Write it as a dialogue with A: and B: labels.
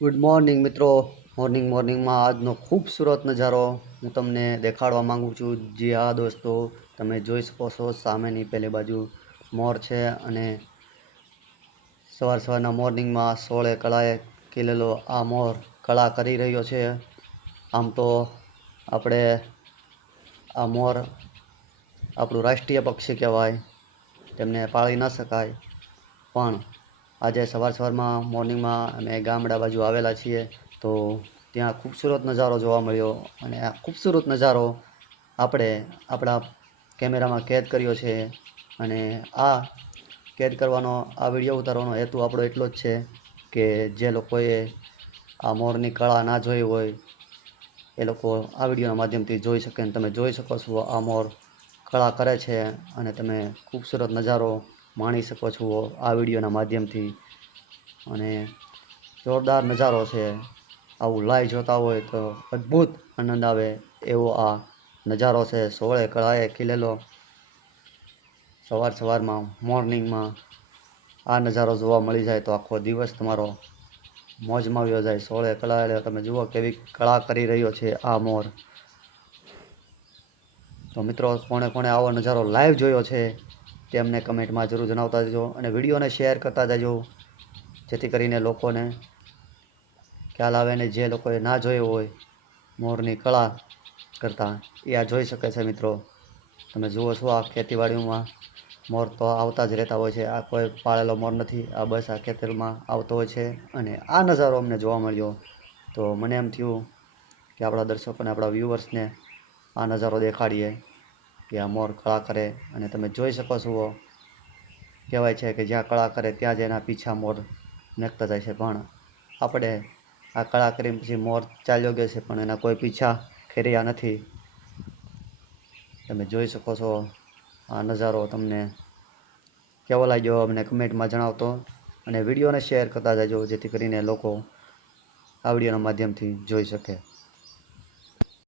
A: Good morning મિત્રો. Morning મોર્નિંગમાં આજનો ખૂબસૂરત નજારો હું તમને દેખાડવા માંગુ છું. જે આ દોસ્તો, તમે જોઈ શકો છો સામેની પેલી બાજુ મોર છે અને સવાર સવારના મોર્નિંગમાં સોળે કળાએ ખીલેલો આ મોર કળા કરી રહ્યો છે. આમ તો આપણે આ મોર આપણું રાષ્ટ્રીય પક્ષી કહેવાય. તેમને પાળી ન શકાય. પણ આજે સવાર સવારમાં મોર્નિંગમાં અમે ગામડા બાજુ આવેલા છીએ તો ત્યાં ખૂબસૂરત નજારો જોવા મળ્યો અને આ ખૂબસૂરત નજારો આપણે આપણા કેમેરામાં કેદ કર્યો છે અને આ કેદ કરવાનો, આ વીડિયો ઉતારવાનો હેતુ આપણો એટલો જ છે કે જે લોકોએ આ મોરની કળા ના જોઈ હોય, એ લોકો આ વિડીયોના માધ્યમથી જોઈ શકે અને તમે જોઈ શકો છો આ મોર કળા કરે છે અને તમે ખૂબસૂરત નજારો માણી શકો છો આ વિડીયોના માધ્યમથી. અને જોરદાર નજારો છે. આવું લાઈવ જોતા હોય તો અદ્ભુત આનંદ આવે એવો આ નજારો છે. સોળે કળાએ ખીલેલો. સવાર સવારમાં, મોર્નિંગમાં આ નજારો જોવા મળી જાય તો આખો દિવસ તમારો મોજમાં આવ્યો જાય. સોળે કળા એટલે તમે જુઓ કેવી કળા કરી રહ્યો છે આ મોર. તો મિત્રો કોણે કોણે આવો નજારો લાઈવ જોયો છે. તે અમને કમેન્ટમાં જરૂર જણાવતા જજો અને વિડીયોને શેર કરતા જજો, જેથી કરીને લોકોને ખ્યાલ આવે ને જે લોકોએ ના જોયો હોય, મોરની કળા કરતાં એ આ જોઈ શકે છે મિત્રો. તમે જુઓ છો આ ખેતીવાડીમાં મોર તો આવતા જ રહેતા હોય છે. આ કોઈ પાળેલો મોર નથી, આ બસ આ ખેતરમાં આવતો હોય છે અને આ નજારો અમને જોવા મળ્યો. તો મને એમ થયું કે આપણા દર્શકોને આપણા વ્યૂવર્સને આ નજારો દેખાડીએ. કે આ મોર કળા કરે અને તમે જોઈ શકો છો કહેવાય છે કે જ્યાં કળા કરે ત્યાં જ એના પીછા મોર મેકતા જાય છે. પણ આપણે આ કળા કરીને પછી મોર ચાલ્યો ગયો છે પણ એના કોઈ પીછા ખેર્યા નથી. તમે જોઈ શકો છો આ નજારો તમને કેવો લાગ્યો અમને કમેન્ટમાં જણાવતો અને વિડીયોને શેર કરતા જજો જેથી કરીને લોકો આ વિડીયોના માધ્યમથી જોઈ શકે.